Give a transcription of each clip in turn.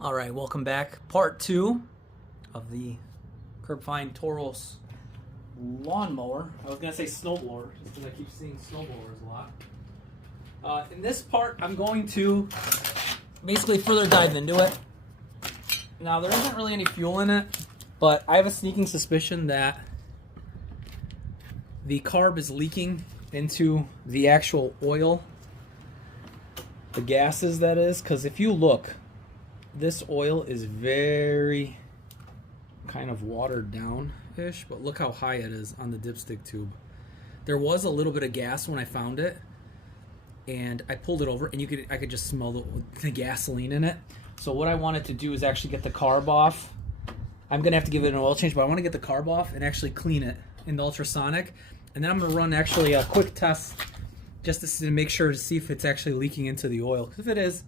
All right, welcome back. Part 2 of the Curbfind Toro Lawn Mower. I was going to say snowblower, just because I keep seeing snowblowers a lot. In this part, I'm going to basically further dive into it. Now, there isn't really any fuel in it, but I have a sneaking suspicion that the carb is leaking into the actual oil, the gases that is, because if you look, this oil is very kind of watered down-ish, but look how high it is on the dipstick tube. There was a little bit of gas when I found it, and I pulled it over, and I could just smell the gasoline in it. So what I wanted to do is actually get the carb off. I'm going to have to give it an oil change, but I want to get the carb off and actually clean it in the ultrasonic. And then I'm going to run actually a quick test just to make sure to see if it's actually leaking into the oil. If it is,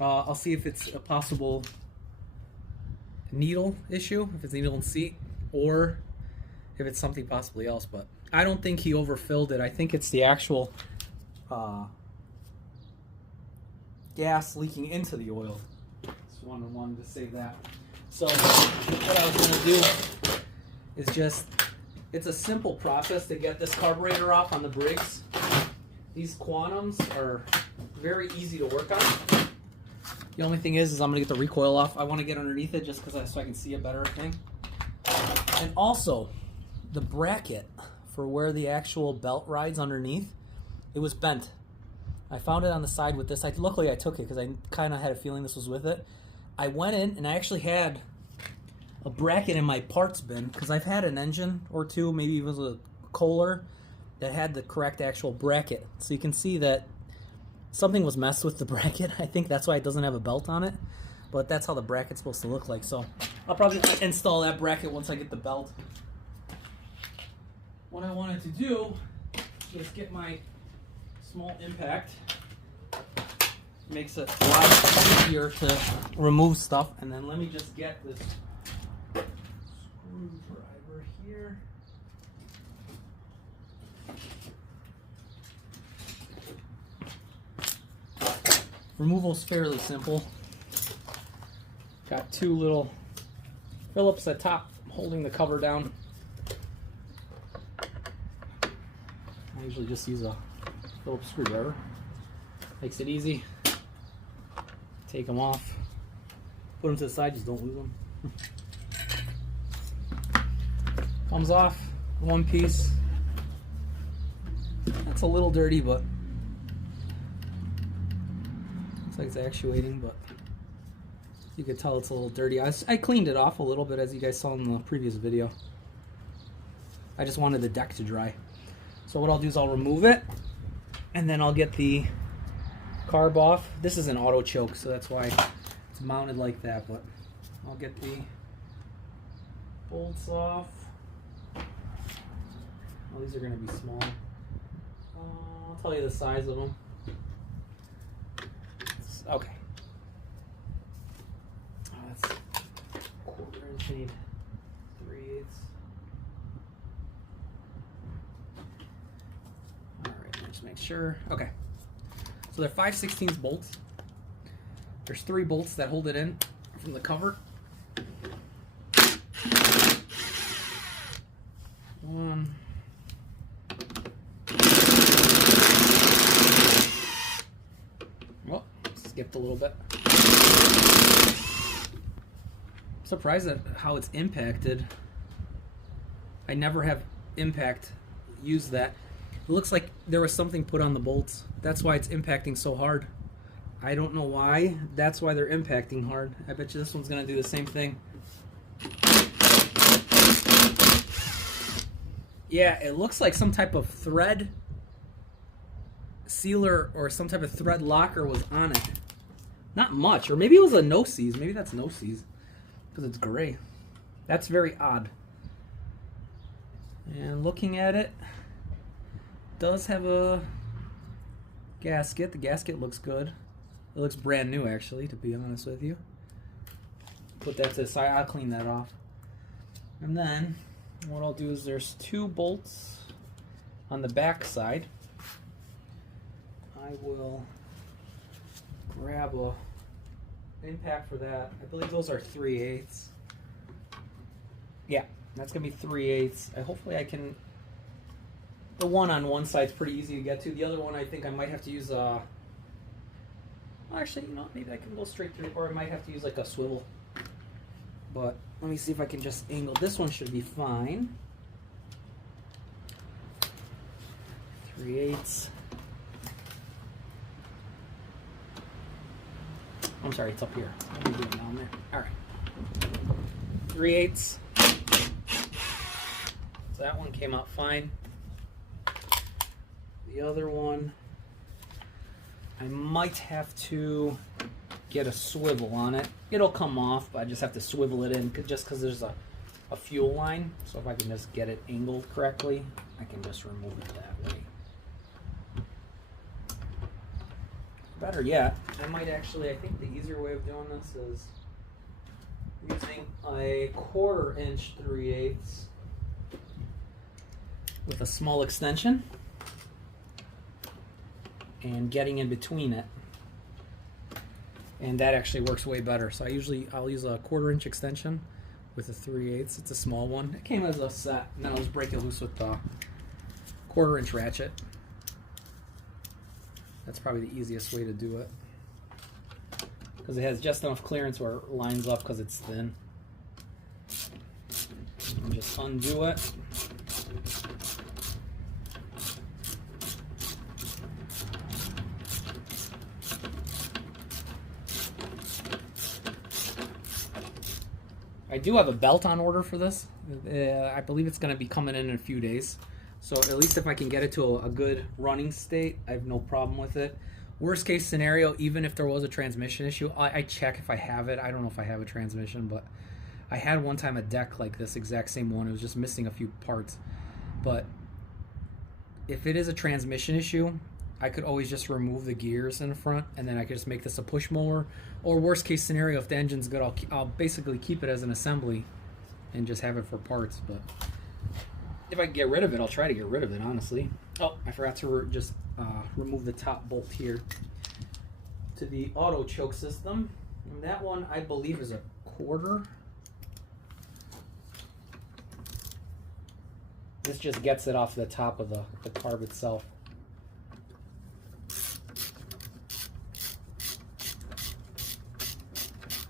I'll see if it's a possible needle issue, if it's needle and seat, or if it's something possibly else. But I don't think he overfilled it. I think it's the actual gas leaking into the oil. Just wanted to say that. So what I was going to do is just, it's a simple process to get this carburetor off on the Briggs. These quantums are very easy to work on. The only thing is I'm going to get the recoil off. I want to get underneath it just because so I can see a better thing. And also, the bracket for where the actual belt rides underneath, it was bent. I found it on the side with this. Luckily I took it because I kind of had a feeling this was with it. I went in and I actually had a bracket in my parts bin because I've had an engine or two, maybe it was a Kohler, that had the correct actual bracket. So you can see that something was messed with the bracket. I think that's why it doesn't have a belt on it. But that's how the bracket's supposed to look like. So I'll probably install that bracket once I get the belt. What I wanted to do is get my small impact. Makes it a lot easier to remove stuff. And then let me just get this screwdriver here. Removal is fairly simple. Got two little Phillips at top holding the cover down. I usually just use a Phillips screwdriver. Makes it easy. Take them off. Put them to the side, just don't lose them. Comes off, one piece. That's a little dirty, but like it's actuating, but you can tell it's a little dirty. I cleaned it off a little bit, as you guys saw in the previous video. I just wanted the deck to dry. So what I'll do is I'll remove it, and then I'll get the carb off. This is an auto choke, so that's why it's mounted like that, but I'll get the bolts off. Oh, these are going to be small. I'll tell you the size of them. Okay. That's quarter inch, need 3/8. Alright, just make sure. Okay. So they're 5/16 bolts. There's 3 bolts that hold it in from the cover. One. Well, skipped a little bit. I'm surprised at how it's impacted. I never have impact use that. It looks like there was something put on the bolts. That's why it's impacting so hard. I don't know why. That's why they're impacting hard. I bet you this one's going to do the same thing. Yeah, it looks like some type of thread sealer or some type of thread locker was on it. Not much, or maybe it was a no-seize. Maybe that's no-seize because it's gray. That's very odd. And looking at it, does have a gasket. The gasket looks good. It looks brand new, actually, to be honest with you. Put that to the side. I'll clean that off. And then what I'll do is there's 2 bolts on the back side. I will grab a impact for that. I believe those are 3/8. Yeah, that's gonna be 3/8. Hopefully I can. The one on one side's pretty easy to get to. The other one, I think I might have to use a. Well, actually, you know, maybe I can go straight through, or I might have to use like a swivel. But let me see if I can just angle. This one should be fine. 3/8. I'm sorry, it's up here. What am I doing down there? All right. 3/8. So that one came out fine. The other one, I might have to get a swivel on it. It'll come off, but I just have to swivel it in just because there's a fuel line. So if I can just get it angled correctly, I can just remove it that way. Better yet, I might actually, I think the easier way of doing this is using a 1/4 inch 3/8 with a small extension and getting in between it, and that actually works way better. So I'll use a 1/4 inch extension with a 3/8. It's a small one. It came as a set, and then I'll just break it loose with the 1/4 inch ratchet. That's probably the easiest way to do it because it has just enough clearance where it lines up because it's thin. And just undo it. I do have a belt on order for this. I believe it's going to be coming in a few days. So at least if I can get it to a good running state, I have no problem with it. Worst case scenario, even if there was a transmission issue, I check if I have it. I don't know if I have a transmission, but I had one time a deck like this exact same one. It was just missing a few parts. But if it is a transmission issue, I could always just remove the gears in the front, and then I could just make this a push mower. Or worst case scenario, if the engine's good, I'll basically keep it as an assembly and just have it for parts. But if I can get rid of it, I'll try to get rid of it, honestly. Oh, I forgot to just remove the top bolt here to the auto choke system. And that one, I believe, is a 1/4. This just gets it off the top of the carb itself.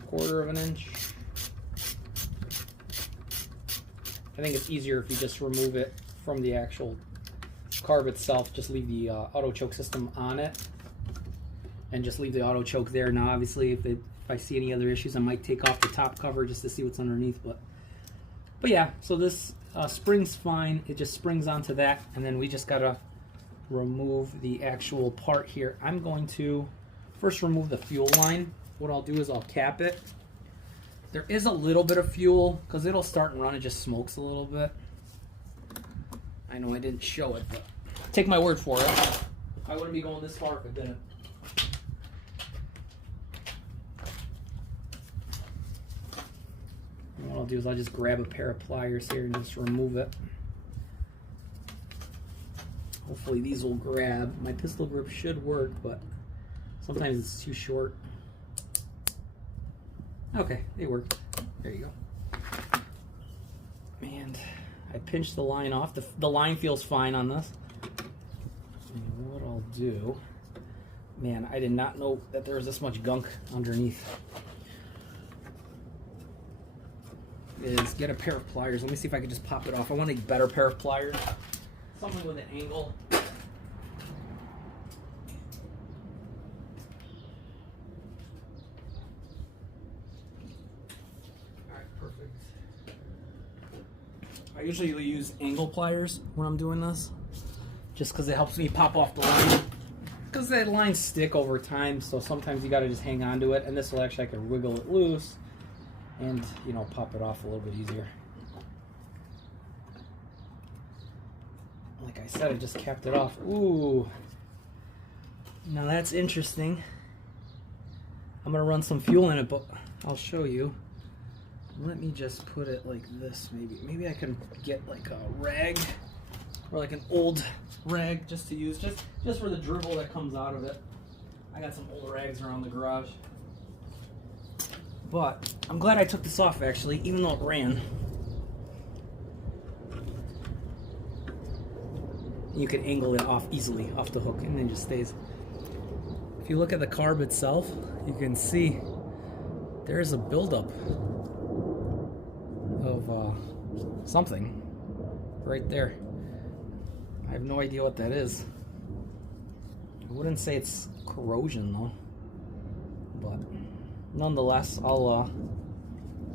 Quarter of an inch. I think it's easier if you just remove it from the actual carb itself. Just leave the auto choke system on it and just leave the auto choke there. Now obviously if I see any other issues, I might take off the top cover just to see what's underneath, but yeah, so this spring's fine. It just springs onto that, and then we just gotta remove the actual part here. I'm going to first remove the fuel line. What I'll do is I'll cap it. There is a little bit of fuel because it'll start and run. It just smokes a little bit. I know I didn't show it, but take my word for it. I wouldn't be going this far if it didn't. And what I'll do is I'll just grab a pair of pliers here and just remove it. Hopefully these will grab. My pistol grip should work, but sometimes it's too short. Okay, they work. There you go. And I pinched the line off. The line feels fine on this. And what I'll do, man, I did not know that there was this much gunk underneath, is get a pair of pliers. Let me see if I can just pop it off. I want a better pair of pliers. Something with an angle. I usually use angle pliers when I'm doing this, just because it helps me pop off the line. Because that lines stick over time, so sometimes you got to just hang on to it. And this will actually, I can wiggle it loose and, you know, pop it off a little bit easier. Like I said, I just capped it off. Ooh, now that's interesting. I'm gonna run some fuel in it, but I'll show you. Let me just put it like this, maybe. Maybe I can get like a rag, or like an old rag just to use, just for the dribble that comes out of it. I got some old rags around the garage. But I'm glad I took this off actually, even though it ran. You can angle it off easily off the hook, and then it just stays. If you look at the carb itself, you can see there's a buildup of something right there. I have no idea what that is. I wouldn't say it's corrosion though, but nonetheless, I'll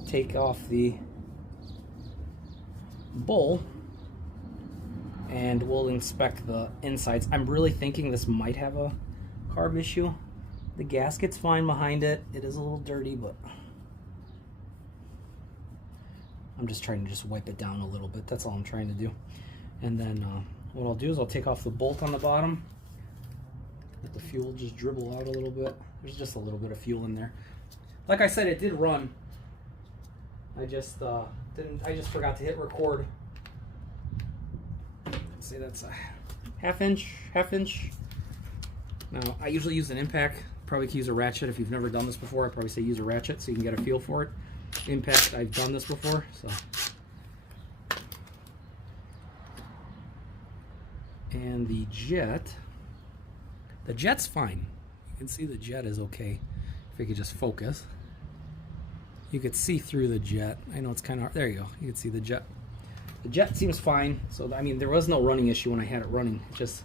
take off the bowl and we'll inspect the insides. I'm really thinking this might have a carb issue. The gasket's fine behind it. It is a little dirty, but I'm just trying to just wipe it down a little bit. That's all I'm trying to do. And then what I'll do is I'll take off the bolt on the bottom. Let the fuel just dribble out a little bit. There's just a little bit of fuel in there. Like I said, it did run. I just forgot to hit record. Let's say that's a half inch. Now, I usually use an impact. Probably could use a ratchet. If you've never done this before, I'd probably say use a ratchet so you can get a feel for it. Impact, I've done this before, so. And the jet's fine. You can see the jet is okay. If we could just focus, you could see through the jet. I know it's kind of, there you go. You can see the jet. The jet seems fine. So, I mean, there was no running issue when I had it running. Just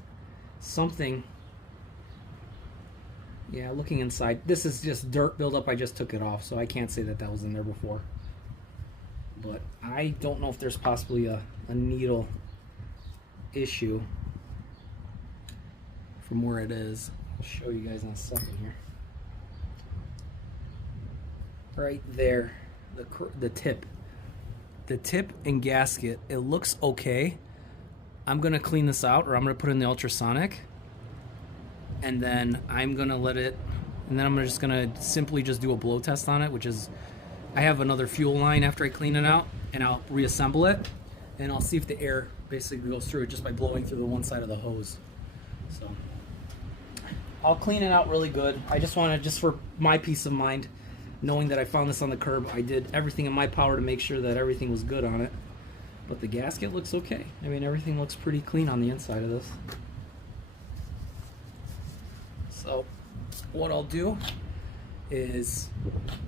something. Yeah, looking inside. This is just dirt buildup. I just took it off, so I can't say that that was in there before. But I don't know if there's possibly a needle issue from where it is. I'll show you guys in a second here. Right there, the tip and gasket, it looks okay. I'm gonna clean this out, or I'm gonna put it in the ultrasonic, and then I'm gonna let it, and then I'm just gonna simply just do a blow test on it, which is, I have another fuel line after I clean it out, and I'll reassemble it, and I'll see if the air basically goes through it just by blowing through the one side of the hose. So I'll clean it out really good. I just want to, just for my peace of mind, knowing that I found this on the curb, I did everything in my power to make sure that everything was good on it. But the gasket looks okay. I mean, everything looks pretty clean on the inside of this. So what I'll do is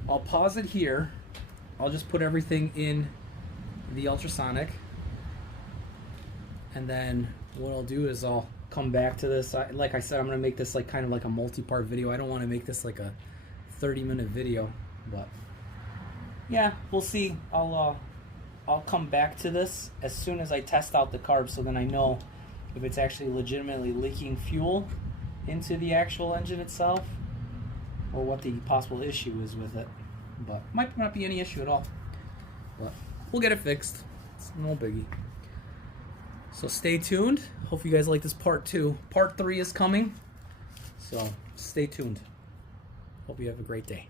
I'll pause it here. I'll just put everything in the ultrasonic. And then what I'll do is I'll come back to this. Like I said, I'm going to make this like kind of like a multi-part video. I don't want to make this like a 30-minute video, but yeah, we'll see. I'll come back to this as soon as I test out the carb, so then I know if it's actually legitimately leaking fuel into the actual engine itself, or what the possible issue is with it. But might not be any issue at all, but we'll get it fixed. It's no biggie. So stay tuned. Hope you guys like this part 2. Part 3 is coming, so stay tuned. Hope you have a great day.